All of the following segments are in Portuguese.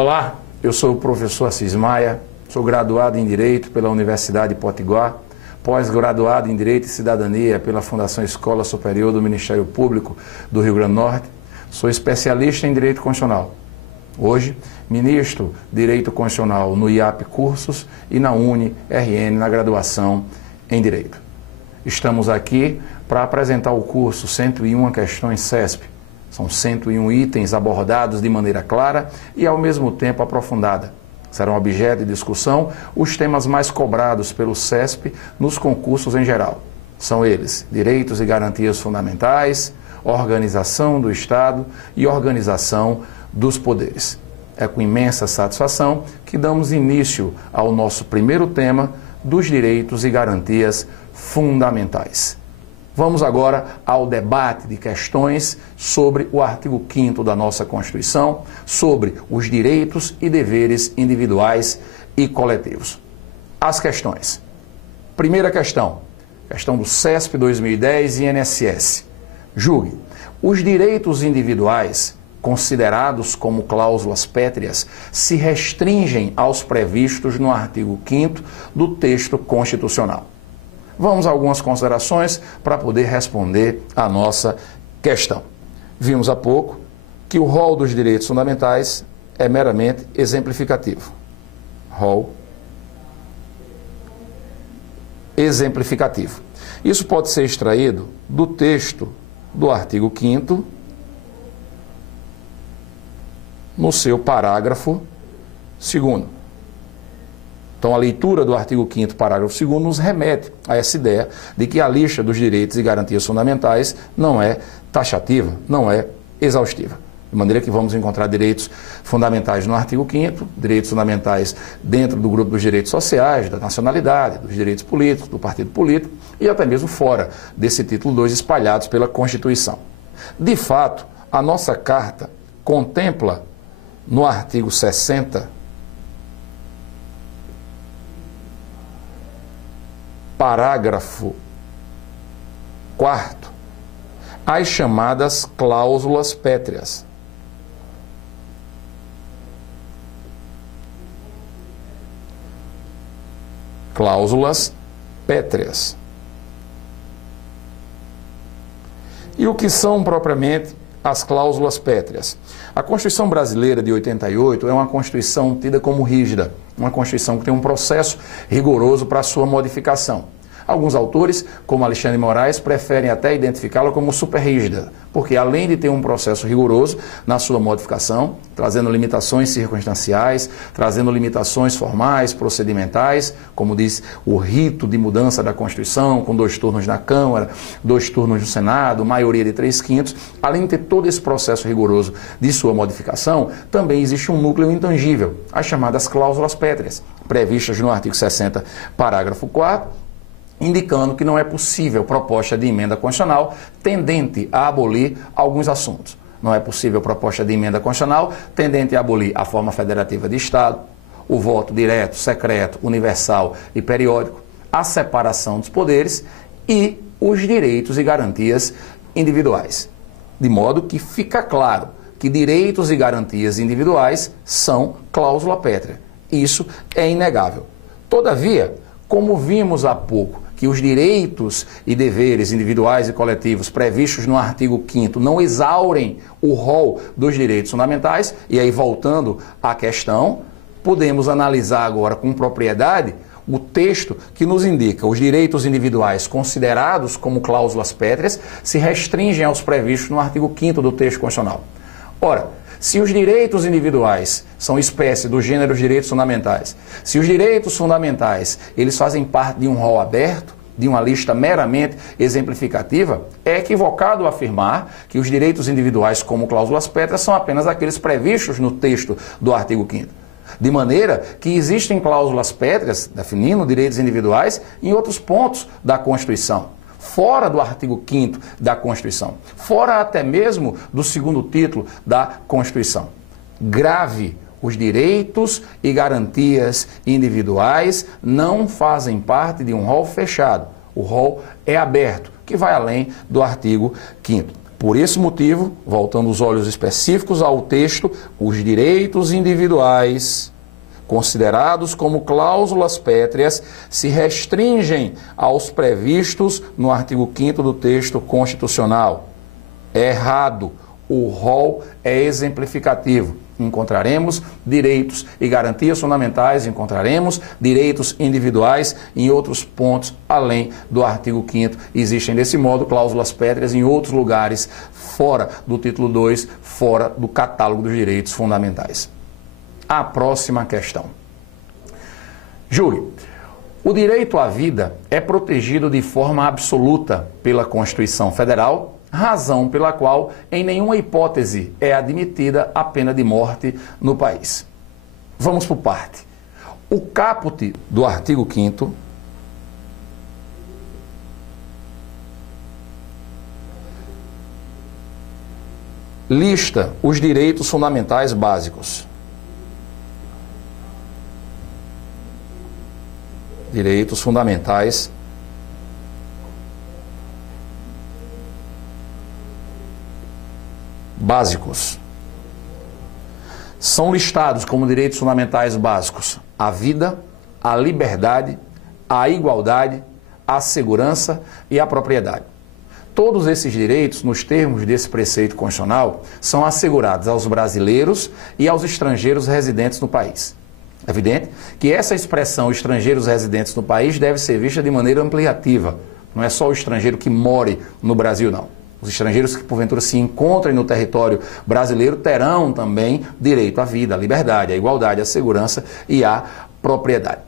Olá, eu sou o professor Assis Maia, sou graduado em Direito pela Universidade de Potiguar, pós-graduado em Direito e Cidadania pela Fundação Escola Superior do Ministério Público do Rio Grande do Norte, sou especialista em Direito Constitucional. Hoje, ministro Direito Constitucional no IAP Cursos e na UniRN na graduação em Direito. Estamos aqui para apresentar o curso 101 Questões CESP. São 101 itens abordados de maneira clara e, ao mesmo tempo, aprofundada. Serão objeto de discussão os temas mais cobrados pelo CESP nos concursos em geral. São eles: direitos e garantias fundamentais, organização do Estado e organização dos poderes. É com imensa satisfação que damos início ao nosso primeiro tema dos direitos e garantias fundamentais. Vamos agora ao debate de questões sobre o artigo 5º da nossa Constituição, sobre os direitos e deveres individuais e coletivos. As questões. Primeira questão do CESP 2010 e INSS. Julgue, os direitos individuais, considerados como cláusulas pétreas, se restringem aos previstos no artigo 5º do texto constitucional. Vamos a algumas considerações para poder responder a nossa questão. Vimos há pouco que o rol dos direitos fundamentais é meramente exemplificativo. Rol exemplificativo. Isso pode ser extraído do texto do artigo 5º, no seu parágrafo 2º. Então, a leitura do artigo 5º, parágrafo 2º, nos remete a essa ideia de que a lista dos direitos e garantias fundamentais não é taxativa, não é exaustiva. De maneira que vamos encontrar direitos fundamentais no artigo 5º, direitos fundamentais dentro do grupo dos direitos sociais, da nacionalidade, dos direitos políticos, do partido político e até mesmo fora desse título 2 espalhados pela Constituição. De fato, a nossa Carta contempla no artigo 60, parágrafo 4º, as chamadas cláusulas pétreas. Cláusulas pétreas. E o que são propriamente as cláusulas pétreas? A Constituição brasileira de 88 é uma Constituição tida como rígida, uma Constituição que tem um processo rigoroso para a sua modificação. Alguns autores, como Alexandre de Moraes, preferem até identificá-la como super rígida, porque além de ter um processo rigoroso na sua modificação, trazendo limitações circunstanciais, trazendo limitações formais, procedimentais, como diz o rito de mudança da Constituição, com 2 turnos na Câmara, 2 turnos no Senado, maioria de 3/5, além de ter todo esse processo rigoroso de sua modificação, também existe um núcleo intangível, as chamadas cláusulas pétreas, previstas no artigo 60, parágrafo 4º, indicando que não é possível proposta de emenda constitucional tendente a abolir alguns assuntos. Não é possível proposta de emenda constitucional tendente a abolir a forma federativa de Estado, o voto direto, secreto, universal e periódico, a separação dos poderes e os direitos e garantias individuais. De modo que fica claro que direitos e garantias individuais são cláusula pétrea. Isso é inegável. Todavia, como vimos há pouco, que os direitos e deveres individuais e coletivos previstos no artigo 5º não exaurem o rol dos direitos fundamentais, e aí voltando à questão, podemos analisar agora com propriedade o texto que nos indica os direitos individuais considerados como cláusulas pétreas se restringem aos previstos no artigo 5º do texto constitucional. Ora, se os direitos individuais são espécie do gênero dos direitos fundamentais, se os direitos fundamentais eles fazem parte de um rol aberto, de uma lista meramente exemplificativa, é equivocado afirmar que os direitos individuais como cláusulas pétreas são apenas aqueles previstos no texto do artigo 5º. De maneira que existem cláusulas pétreas, definindo direitos individuais, em outros pontos da Constituição, fora do artigo 5º da Constituição, fora até mesmo do 2º título da Constituição. Grave, os direitos e garantias individuais não fazem parte de um rol fechado. O rol é aberto, que vai além do artigo 5º. Por esse motivo, voltando os olhos específicos ao texto, os direitos individuais considerados como cláusulas pétreas se restringem aos previstos no artigo 5º do texto constitucional. É errado. O rol é exemplificativo. Encontraremos direitos e garantias fundamentais, encontraremos direitos individuais em outros pontos, além do artigo 5º. Existem, desse modo, cláusulas pétreas em outros lugares, fora do título 2, fora do catálogo dos direitos fundamentais. A próxima questão. Júri, o direito à vida é protegido de forma absoluta pela Constituição Federal, razão pela qual, em nenhuma hipótese, é admitida a pena de morte no país. Vamos por parte. O caput do artigo 5º lista os direitos fundamentais básicos. Direitos fundamentais básicos. São listados como direitos fundamentais básicos a vida, a liberdade, a igualdade, a segurança e a propriedade. Todos esses direitos, nos termos desse preceito constitucional, são assegurados aos brasileiros e aos estrangeiros residentes no país. É evidente que essa expressão estrangeiros residentes no país deve ser vista de maneira ampliativa. Não é só o estrangeiro que more no Brasil, não. Os estrangeiros que, porventura, se encontrem no território brasileiro terão também direito à vida, à liberdade, à igualdade, à segurança e à propriedade.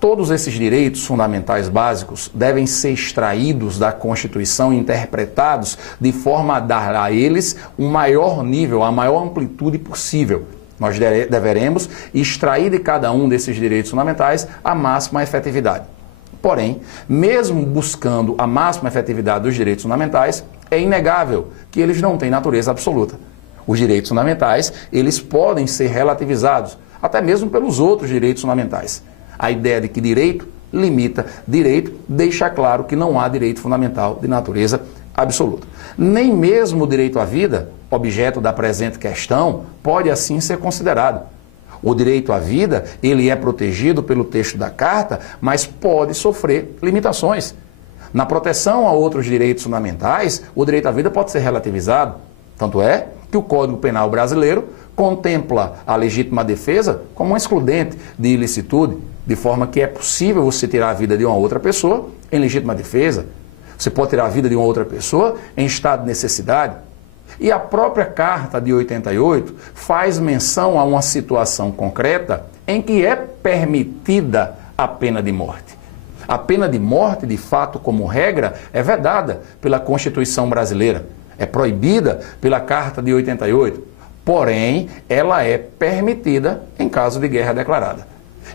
Todos esses direitos fundamentais básicos devem ser extraídos da Constituição e interpretados de forma a dar a eles um maior nível, a maior amplitude possível. Nós deveremos extrair de cada um desses direitos fundamentais a máxima efetividade. Porém, mesmo buscando a máxima efetividade dos direitos fundamentais, é inegável que eles não têm natureza absoluta. Os direitos fundamentais, eles podem ser relativizados, até mesmo pelos outros direitos fundamentais. A ideia de que direito limita direito deixa claro que não há direito fundamental de natureza absoluta. Nem mesmo o direito à vida, objeto da presente questão, pode assim ser considerado. O direito à vida, ele é protegido pelo texto da Carta, mas pode sofrer limitações. Na proteção a outros direitos fundamentais, o direito à vida pode ser relativizado. Tanto é que o Código Penal brasileiro contempla a legítima defesa como um excludente de ilicitude, de forma que é possível você tirar a vida de uma outra pessoa em legítima defesa. Você pode tirar a vida de uma outra pessoa em estado de necessidade. E a própria Carta de 88 faz menção a uma situação concreta em que é permitida a pena de morte. A pena de morte, de fato, como regra, é vedada pela Constituição brasileira. É proibida pela Carta de 88. Porém, ela é permitida em caso de guerra declarada.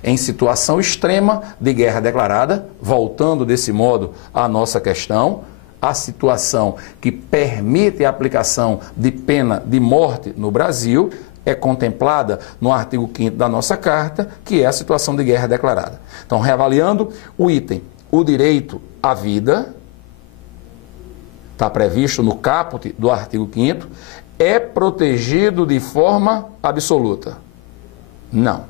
Em situação extrema de guerra declarada, voltando desse modo à nossa questão, a situação que permite a aplicação de pena de morte no Brasil é contemplada no artigo 5º da nossa Carta, que é a situação de guerra declarada. Então, reavaliando o item, o direito à vida, está previsto no caput do artigo 5º, é protegido de forma absoluta? Não.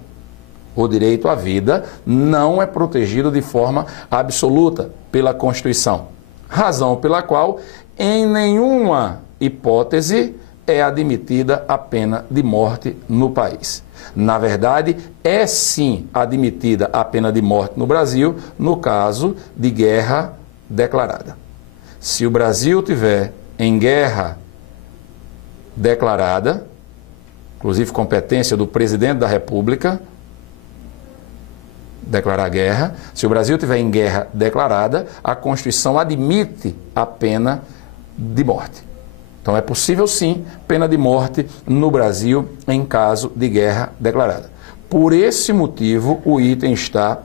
O direito à vida não é protegido de forma absoluta pela Constituição. Razão pela qual, em nenhuma hipótese, é admitida a pena de morte no país. Na verdade, é sim admitida a pena de morte no Brasil no caso de guerra declarada. Se o Brasil tiver em guerra declarada, inclusive competência do presidente da República, declarar guerra, se o Brasil tiver em guerra declarada, a Constituição admite a pena de morte. Então é possível sim pena de morte no Brasil em caso de guerra declarada. Por esse motivo o item está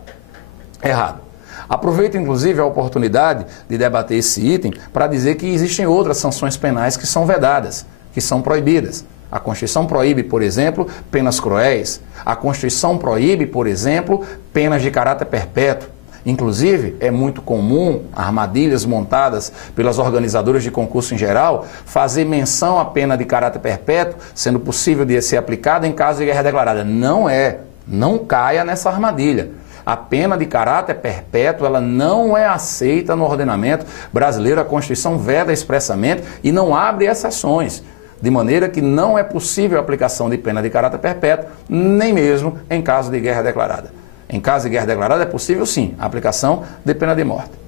errado. Aproveito inclusive a oportunidade de debater esse item para dizer que existem outras sanções penais que são vedadas, que são proibidas. A Constituição proíbe, por exemplo, penas cruéis. A Constituição proíbe, por exemplo, penas de caráter perpétuo. Inclusive, é muito comum armadilhas montadas pelas organizadoras de concurso em geral fazer menção à pena de caráter perpétuo, sendo possível de ser aplicada em caso de guerra declarada. Não é. Não caia nessa armadilha. A pena de caráter perpétuo, ela não é aceita no ordenamento brasileiro. A Constituição veda expressamente e não abre exceções. De maneira que não é possível a aplicação de pena de caráter perpétuo, nem mesmo em caso de guerra declarada. Em caso de guerra declarada é possível sim a aplicação de pena de morte.